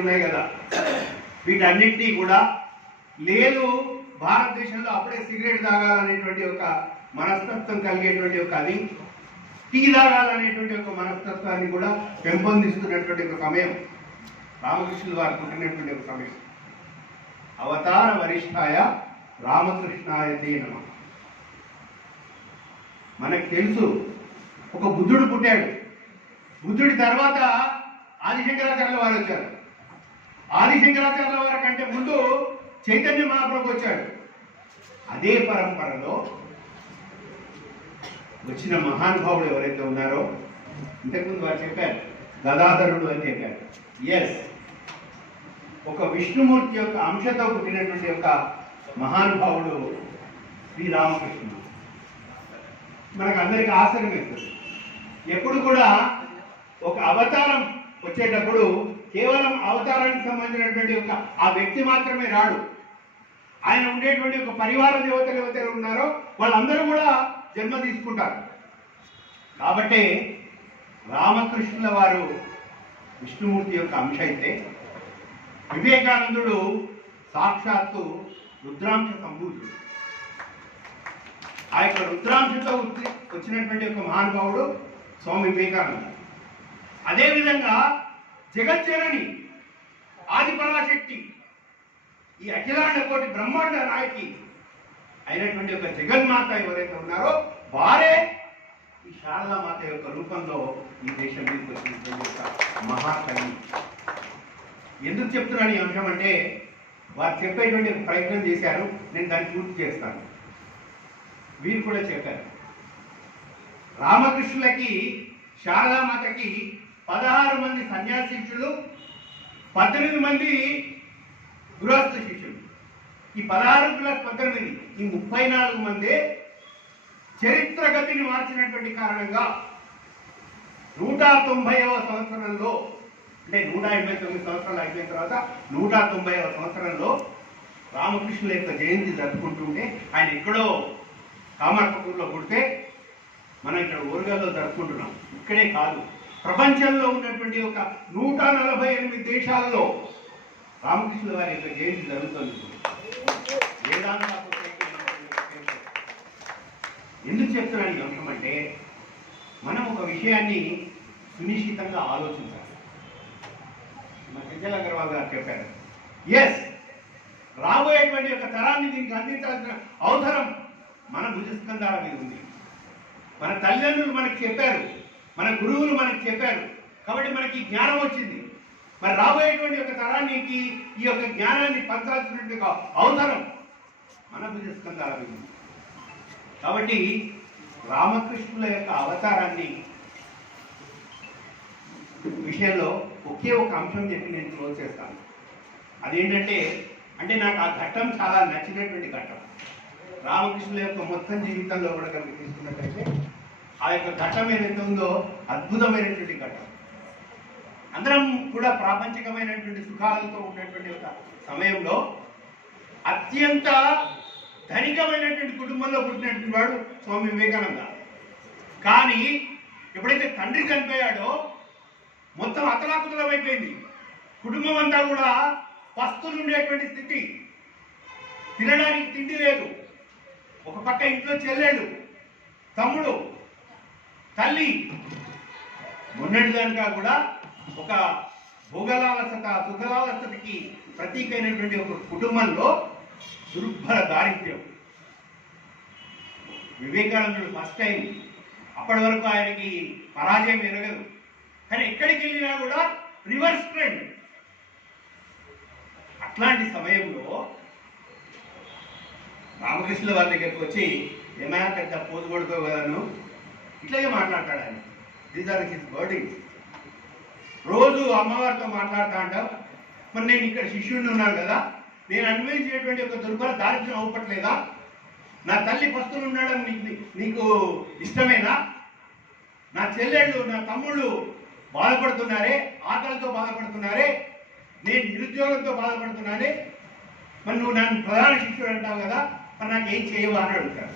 ఉన్నాయి కదా. వీటన్నింటినీ కూడా లేదు భారతదేశంలో అప్పుడే సిగరెట్ తాగాలనేటువంటి ఒక మనస్తత్వం కలిగేటువంటి ఒక అది టీ తాగాలనేటువంటి ఒక మనస్తత్వాన్ని కూడా పెంపొందిస్తున్నటువంటి ఒక సమయం. రామకృష్ణుల వారు పుట్టినటువంటి ఒక సమయం. అవతార వరిష్టాయ రామకృష్ణాయ నమ. మనకు తెలుసు ఒక బుద్ధుడు పుట్టాడు. బుద్ధుడి తర్వాత ఆదిశంకరాచార్యులు వారు వచ్చారు. ఆదిశంకరాచార్యుల వారి కంటే ముందు చైతన్య మహాప్రభు వచ్చాడు. అదే పరంపరలో వచ్చిన మహానుభావుడు ఎవరైతే ఉన్నారో ఇంతకుముందు వారు చెప్పారు గదాధరుడు అని చెప్పారు. ఎస్ ఒక విష్ణుమూర్తి యొక్క అంశతో పుట్టినటువంటి యొక్క మహానుభావుడు శ్రీరామకృష్ణుడు. మనకు అందరికి ఆశ్చర్యం ఎప్పుడు కూడా ఒక అవతారం వచ్చేటప్పుడు కేవలం అవతారానికి సంబంధించినటువంటి ఒక ఆ వ్యక్తి మాత్రమే రాడు. ఆయన ఉండేటువంటి ఒక పరివార దేవతలు ఎవరైతే ఉన్నారో వాళ్ళందరూ కూడా జన్మ తీసుకుంటారు. కాబట్టి రామకృష్ణుల వారు విష్ణుమూర్తి యొక్క అంశ అయితే వివేకానందుడు సాక్షాత్తు రుద్రాంశ సంభూతుడు. ఆ యొక్క రుద్రాంశతో వచ్చినటువంటి ఒక మహానుభావుడు స్వామి వివేకానంద అదేవిధంగా జగజ్జనని ఆదిపరాశక్తి ఈ అఖిలాండ కోటి బ్రహ్మాండ నాయకి అయినటువంటి ఒక జగన్మాత ఎవరైతే ఉన్నారో వారే ఈ శారదామాత యొక్క రూపంలో ఈ దేశం మీదకి వచ్చినటువంటి ఒక మహాకవి. ఎందుకు చెప్తున్నాను ఈ అంశం అంటే వారు చెప్పేటువంటి ఒక ప్రయత్నం చేశారు నేను దాన్ని పూర్తి చేస్తాను. వీరు కూడా చెప్పారు. రామకృష్ణులకి శారదామాతకి పదహారు మంది సన్యాసిష్యులు పద్దెనిమిది మంది గృహస్థ శిష్యులు. ఈ పదహారు ప్లస్ పద్దెనిమిది ఈ ముప్పై నాలుగు మంది చరిత్ర గతిని మార్చినటువంటి కారణంగా నూట తొంభైవ సంవత్సరంలో అంటే నూట ఎనభై తొమ్మిది సంవత్సరాలు అయిపోయిన తర్వాత నూట తొంభైవ సంవత్సరంలో రామకృష్ణుల యొక్క జయంతి జరుపుకుంటుంటే ఆయన ఎక్కడో కామార్పూర్లో పుడితే మనం ఇక్కడ ఊరగాల్లో జరుపుకుంటున్నాం. ఇక్కడే కాదు. ప్రపంచంలో ఉన్నటువంటి ఒక నూట నలభై ఎనిమిది దేశాలలో రామకృష్ణ వారి యొక్క జయంతి జరుగుతుంది. ఎందుకు చెప్తున్నాను ఈ అంశం అంటే మనం ఒక విషయాన్ని సునిశ్చితంగా ఆలోచించాలి. మన చెంచల్ అగర్వాల్ గారు చెప్పారు ఎస్ రాబోయేటువంటి యొక్క తరాన్ని దీనికి అందించాల్సిన అవసరం మన భుజస్కంధాల మీద ఉంది. మన తల్లిదండ్రులు మనకు చెప్పారు మన గురువులు మనకు చెప్పారు. కాబట్టి మనకి జ్ఞానం వచ్చింది. మరి రాబోయేటువంటి ఒక తరానికి ఈ యొక్క జ్ఞానాన్ని పంచాల్సినటువంటి ఒక అవసరం మన భుజస్కంధాల కాబట్టి రామకృష్ణుల యొక్క అవతారాన్ని విషయంలో ఒకే ఒక అంశం చెప్పి నేను క్లోజ్ చేస్తాను. అదేంటంటే అంటే నాకు ఆ ఘట్టం చాలా నచ్చినటువంటి ఘట్టం. రామకృష్ణుల యొక్క మొత్తం జీవితంలో కూడా కనుక తీసుకున్నట్టయితే ఆ యొక్క ఘట్టం ఏదైతే ఉందో అద్భుతమైనటువంటి ఘట్టం. అందరం కూడా ప్రాపంచికమైనటువంటి సుఖాలతో ఉన్నటువంటి ఒక సమయంలో అత్యంత ధనికమైనటువంటి కుటుంబంలో పుట్టినటువంటి వాడు స్వామి వివేకానంద. కానీ ఎప్పుడైతే తండ్రి చనిపోయాడో మొత్తం అతలాకుతలం అయిపోయింది. కుటుంబం అంతా కూడా పస్తులు ఉండేటువంటి స్థితి. తినడానికి తిండి లేదు. ఒక పక్క ఇంట్లో చెల్లెలు తమ్ముడు తల్లి మొన్నటిదానిగా కూడా ఒక భోగలాలసత సుఖలాలసతకి ప్రతీకైనటువంటి ఒక కుటుంబంలో దుర్భర దారిద్ర్యం. వివేకానందుడు ఫస్ట్ టైం అప్పటి వరకు ఆయనకి పరాజయం ఎరగదు. కానీ ఎక్కడికి వెళ్ళినా కూడా రివర్స్ ట్రెండ్ అట్లాంటి సమయంలో రామకృష్ణుల వారి దగ్గరికి వచ్చి ఏమైనా పెద్ద పోదు కొడుతావు కదాను ఇట్లాగే మాట్లాడతాడు ఆయన. దీస్ ఆర్ హిస్ బర్డింగ్ రోజు అమ్మవారితో మాట్లాడుతూ అంటావు మరి నేను ఇక్కడ శిష్యుడిని ఉన్నాను కదా నేను అన్వయించినటువంటి ఒక దుర్బల దారిద్ర్యం అవ్వట్లేదా నా తల్లి పస్తులు ఉండడం నీకు నీకు ఇష్టమేనా? నా చెల్లెళ్ళు నా తమ్ముళ్ళు బాధపడుతున్నారే ఆకలితో బాధపడుతున్నారే నేను నిరుద్యోగంతో బాధపడుతున్నానే? మరి నువ్వు నన్ను ప్రధాన శిష్యుడు అంటావు కదా మరి నాకు ఏం చేయవా అని అడుగుతాడు.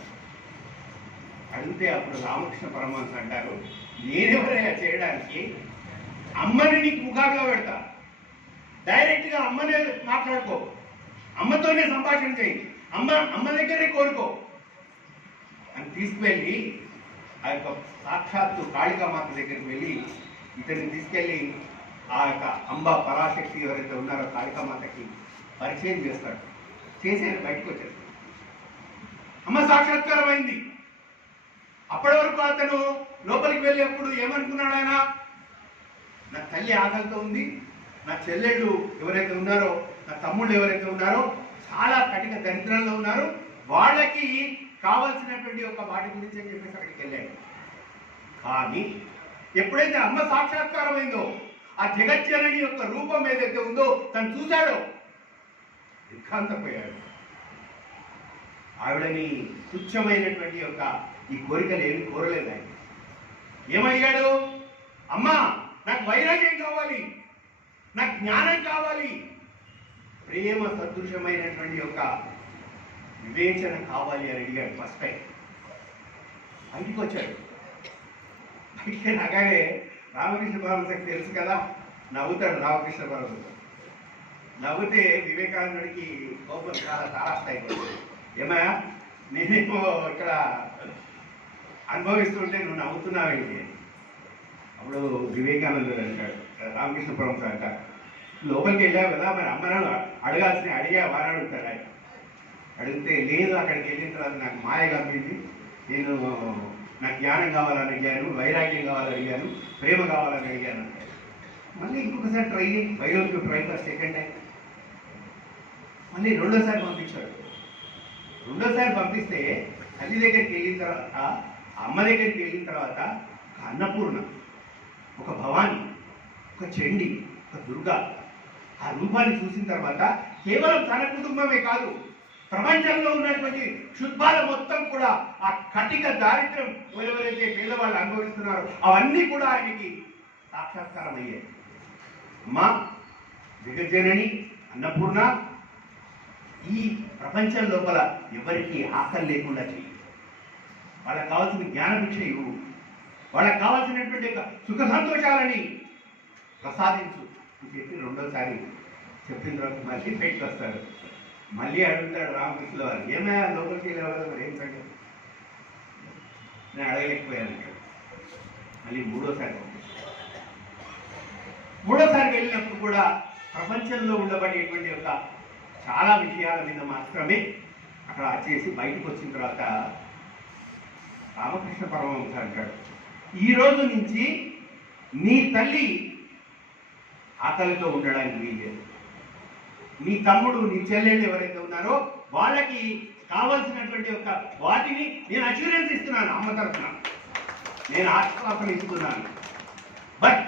అడిగితే అప్పుడు రామకృష్ణ పరమహంస అంటారు నేనెవరైనా చేయడానికి అమ్మని నీకు ముఖాగా పెడతా. డైరెక్ట్గా అమ్మనే మాట్లాడుకో. అమ్మతోనే సంభాషణ చేయి. అమ్మ అమ్మ దగ్గరే కోరుకో. అని తీసుకువెళ్ళి ఆ యొక్క సాక్షాత్తు కాళికామాత దగ్గరికి వెళ్ళి ఇతన్ని తీసుకెళ్ళి ఆ యొక్క అంబ పరాశక్తి ఎవరైతే ఉన్నారో కాళికామాతకి పరిచయం చేస్తాడు. చేసి ఆయన బయటకు వచ్చేస్తాడు. అమ్మ సాక్షాత్కారం అయింది అప్పటి వరకు అతను లోపలికి వెళ్ళేప్పుడు ఏమనుకున్నాడు ఆయన? నా తల్లి ఆకలితో ఉంది నా చెల్లెళ్ళు ఎవరైతే ఉన్నారో నా తమ్ముళ్ళు ఎవరైతే ఉన్నారో చాలా కఠిన దరిద్రంలో ఉన్నారు. వాళ్ళకి కావలసినటువంటి ఒక వాటి గురించి అని చెప్పేసి అక్కడికి వెళ్ళాడు. కానీ ఎప్పుడైతే అమ్మ సాక్షాత్కారం అయిందో ఆ జగజ్జనని యొక్క రూపం ఏదైతే ఉందో తను చూశాడో దిగ్గాంతపోయాడు ఆవిడని తుచ్చమైనటువంటి యొక్క ఈ కోరికలు ఏమి కోరలేదు ఆయన. ఏమయ్యాడు? అమ్మా నాకు వైరాగ్యం కావాలి. నాకు జ్ఞానం కావాలి. ప్రేమ సదృశమైనటువంటి యొక్క వివేచన కావాలి అని అడిగాడు ఫస్ట్ టైం. బయటికి వచ్చాడు. బయటికి రాగానే రామకృష్ణ పరమశక్తి తెలుసు కదా నవ్వుతాడు రామకృష్ణ పరమశక్తి నవ్వుతే వివేకానందుడికి కోపం చాలా తారాస్త ఏమయ్యా? నేనేమో ఇక్కడ అనుభవిస్తుంటే నువ్వు నవ్వుతున్నావేంటి? అప్పుడు వివేకానందుడు అంటాడు రామకృష్ణ పరమశ అంటారు లోపలికి వెళ్ళావు కదా మరి అమ్మను అడగాల్సిన అడిగా వారు అడుగుతాడు ఆయన అడిగితే లేదు అక్కడికి వెళ్ళిన తర్వాత నాకు మాయ కప్పింది నేను నాకు జ్ఞానం కావాలని అడిగాను వైరాగ్యం కావాలని అడిగాను ప్రేమ కావాలని అడిగాను మళ్ళీ ఇంకొకసారి ట్రై చేయి వైరోగ్యం సెకండ్ టైం. మళ్ళీ రెండోసారి పంపించాడు. రెండోసారి పంపిస్తే తల్లి దగ్గరికి వెళ్ళిన తర్వాత అమ్మ దగ్గరికి వెళ్ళిన తర్వాత ఒక అన్నపూర్ణ ఒక భవాని ఒక చండి ఒక దుర్గా ఆ రూపాన్ని చూసిన తర్వాత కేవలం తన కుటుంబమే కాదు ప్రపంచంలో ఉన్నటువంటి క్షుద్భాల మొత్తం కూడా ఆ కటిక దారిద్ర్యం ఎవరెవరైతే పేదవాళ్ళు అనుభవిస్తున్నారో అవన్నీ కూడా ఆయనకి సాక్షాత్కారం అయ్యాయి అమ్మా జగజ్జనని అన్నపూర్ణ ఈ ప్రపంచం లోపల ఎవరికి ఆకలి లేకుండా చెయ్యి. వాళ్ళకి కావాల్సిన జ్ఞానభిక్ష ఇవ్వు వాళ్ళకి కావాల్సినటువంటి సుఖ సంతోషాలని ప్రసాదించు అని చెప్పి రెండోసారి చెప్పిన తర్వాత మళ్ళీ బయటకు వస్తాడు. మళ్ళీ అడుగుతాడు రామకృష్ణ వారు ఏమయ్యా లోపలికి వెళ్ళావు మరి ఏం సంగతి? నేను అడగలేకపోయాను అంటాడు. మళ్ళీ మూడోసారి మూడోసారి వెళ్ళినప్పుడు కూడా ప్రపంచంలో ఉండబడేటువంటి యొక్క చాలా విషయాల మీద మాత్రమే అక్కడ చేసి బయటకు వచ్చిన తర్వాత రామకృష్ణ పరమహంస అంటాడు ఈ రోజు నుంచి నీ తల్లి ఆకలితో ఉండడానికి వీల్లేదు నీ తమ్ముడు నీ చెల్లెళ్ళు ఎవరైతే ఉన్నారో వాళ్ళకి కావాల్సినటువంటి ఒక వాటిని నేను అష్యూరెన్స్ ఇస్తున్నాను అమ్మ తరఫున. నేను ఆశ్వాసన ఇస్తున్నాను. బట్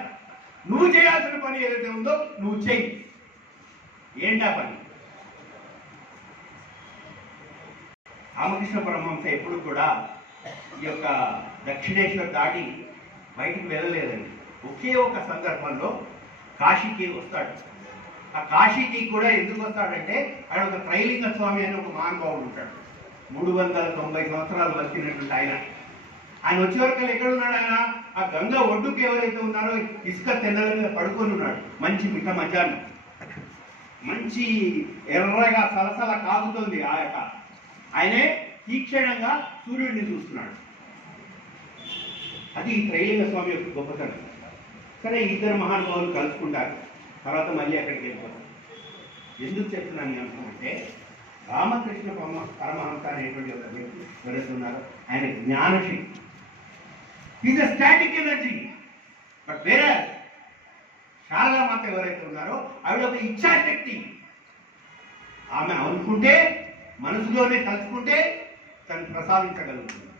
నువ్వు చేయాల్సిన పని ఏదైతే ఉందో నువ్వు చెయ్యి. ఏంటా పని? రామకృష్ణ పరమహంస ఎప్పుడు కూడా ఈ యొక్క దక్షిణేశ్వర్ దాటి బయటికి వెళ్ళలేదండి. ఒకే ఒక సందర్భంలో కాశీకి వస్తాడు. ఆ కాశీకి కూడా ఎందుకు వస్తాడంటే ఆయన ఒక త్రైలింగ స్వామి అని ఒక మహానుభావుడు ఉంటాడు. మూడు వందల తొంభై సంవత్సరాలు బతికినటువంటి ఆయన. ఆయన వచ్చే వరకు ఎక్కడ ఉన్నాడు ఆయన? ఆ గంగ ఒడ్డుకు ఎవరైతే ఉన్నారో ఇసుక తెల్లల మీద పడుకొని ఉన్నాడు. మంచి మిఠ మధ్యాహ్నం. మంచి ఎర్రగా సలసల కాగుతోంది ఆ యొక్క. ఆయనే తీక్షణంగా సూర్యుడిని చూస్తున్నాడు. అది త్రైలింగ స్వామి యొక్క గొప్పతనం. సరే ఇద్దరు మహానుభావులు కలుసుకుంటారు. తర్వాత మళ్ళీ అక్కడికి వెళ్ళిపోతారు. ఎందుకు చెప్తున్నాను ఈ అంశం అంటే రామకృష్ణ పరమ పరమహంస అనేటువంటి ఒక వ్యక్తి వెళుతున్నారు ఆయన జ్ఞానశక్తి. Is a static energy but వేరే శారదా మాత ఎవరైతే ఉన్నారో ఆవిడ ఒక ఇచ్ఛాశక్తి. ఆమె అనుకుంటే మనసులోనే కలుసుకుంటే తను ప్రసాదించగలుగుతుంది.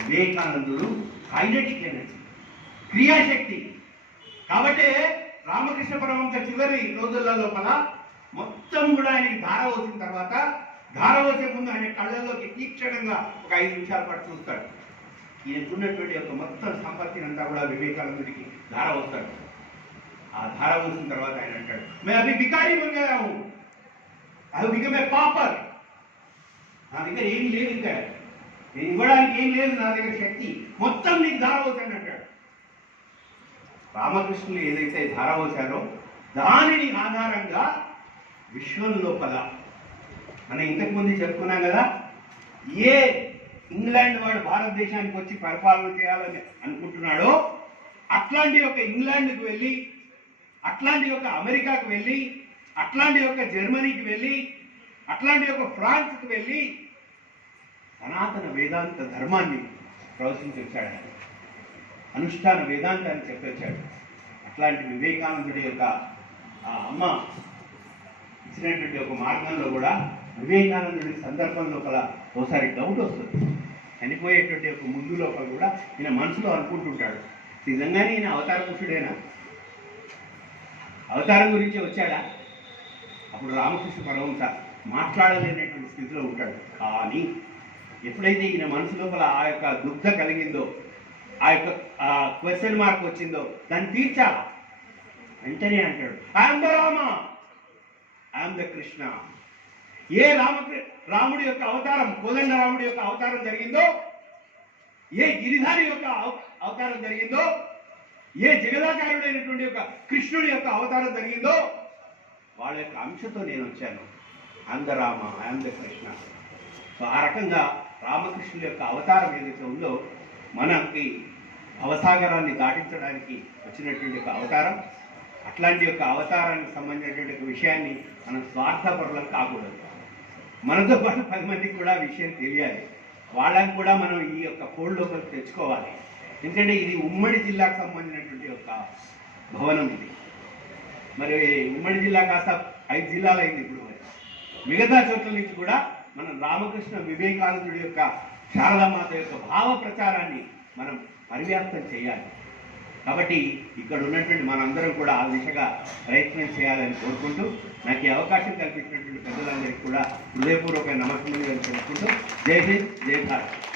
వివేకానందుడు కైనటిక్ ఎనర్జీ క్రియాశక్తి. కాబట్టి రామకృష్ణ పరమహంస చివరి రోజుల లోపల మొత్తం కూడా ఆయనకి ధార వచ్చిన తర్వాత ధార వచ్చే ముందు ఆయన కళ్ళల్లోకి తీక్షణంగా ఒక ఐదు నిమిషాల పాటు చూస్తాడు. ఈయనకున్నటువంటి యొక్క మొత్తం సంపత్తిని అంతా కూడా వివేకానందుడికి ధార వస్తాడు ఆ ధార వచ్చిన తర్వాత ఆయన అంటాడు మే అవి బికారి పొందాము అవి బికమ్ మే పాపర్. నా దగ్గర ఏం లేదు ఇంకా. నేను ఇవ్వడానికి ఏం లేదు నా దగ్గర శక్తి. మొత్తం నీకు ధార అంటాడు. రామకృష్ణులు ఏదైతే ధార దానిని ఆధారంగా విశ్వం లోపల. మనం ఇంతకుముందు చెప్పుకున్నాం కదా ఏ ఇంగ్లాండ్ వాడు భారతదేశానికి వచ్చి పరిపాలన చేయాలని అనుకుంటున్నాడో అట్లాంటి ఒక ఇంగ్లాండ్కి వెళ్ళి అట్లాంటి ఒక అమెరికాకు వెళ్ళి అట్లాంటి ఒక జర్మనీకి వెళ్ళి అట్లాంటి ఒక ఫ్రాన్స్కి వెళ్ళి సనాతన వేదాంత ధర్మాన్ని ప్రవచించి వచ్చాడు ఆయన. అనుష్ఠాన వేదాంతాన్ని చెప్పొచ్చాడు. అట్లాంటి వివేకానందుడి యొక్క ఆ అమ్మ ఇచ్చినటువంటి ఒక మార్గంలో కూడా వివేకానందుడి సందర్భంలో కల ఒకసారి డౌట్ వస్తుంది. చనిపోయేటువంటి ఒక ముందు లోపల కూడా ఈయన మనసులో అనుకుంటుంటాడు. నిజంగానే ఈయన అవతార పురుషుడేనా? అవతారం గురించి వచ్చాడా? అప్పుడు రామకృష్ణ పరవంశ మాట్లాడలేనటువంటి స్థితిలో ఉంటాడు. కానీ ఎప్పుడైతే ఈయన మనసు లోపల ఆ యొక్క దుగ్ధ కలిగిందో ఆ యొక్క క్వశ్చన్ మార్క్ వచ్చిందో దాన్ని తీర్చాలా? వెంటనే అంటాడు I'm the Rama I'm the Krishna ఏ రామ రాముడి యొక్క అవతారం కోదండ రాముడి యొక్క అవతారం జరిగిందో ఏ గిరిధారి యొక్క అవ- అవతారం జరిగిందో ఏ జగదాచార్యుడైనటువంటి యొక్క కృష్ణుడి యొక్క అవతారం జరిగిందో వాళ్ళ యొక్క అంశతో నేను వచ్చాను. అందరామ ఐఎమ్ ద కృష్ణ సో ఆ రకంగా రామకృష్ణుల యొక్క అవతారం ఏదైతే ఉందో మనకి భవసాగరాన్ని దాటించడానికి వచ్చినటువంటి ఒక అవతారం. అట్లాంటి యొక్క అవతారానికి సంబంధించినటువంటి ఒక విషయాన్ని మనం స్వార్థపరులం కాకూడదు. మనతో పాటు పది మందికి కూడా విషయం తెలియాలి. వాళ్ళని కూడా మనం ఈ యొక్క ఫోల్డ్ లోపలికి తెచ్చుకోవాలి. ఎందుకంటే ఇది ఉమ్మడి జిల్లాకు సంబంధించినటువంటి ఒక భవనం ఇది. మరి ఉమ్మడి జిల్లా కాస్త ఐదు జిల్లాలు అయింది ఇప్పుడు మరి. మిగతా చోట్ల నుంచి కూడా మనం రామకృష్ణ వివేకానందుడి యొక్క శారదామాత యొక్క భావ ప్రచారాన్ని మనం పరివ్యాప్తం చేయాలి. కాబట్టి ఇక్కడ ఉన్నటువంటి మనందరం కూడా ఆ దిశగా ప్రయత్నం చేయాలని కోరుకుంటూ నాకు ఈ అవకాశం కల్పించినటువంటి పెద్దలందరికీ కూడా హృదయపూర్వక నమస్కారం తెలుపుకుంటూ జై హింద్ జై భారత్.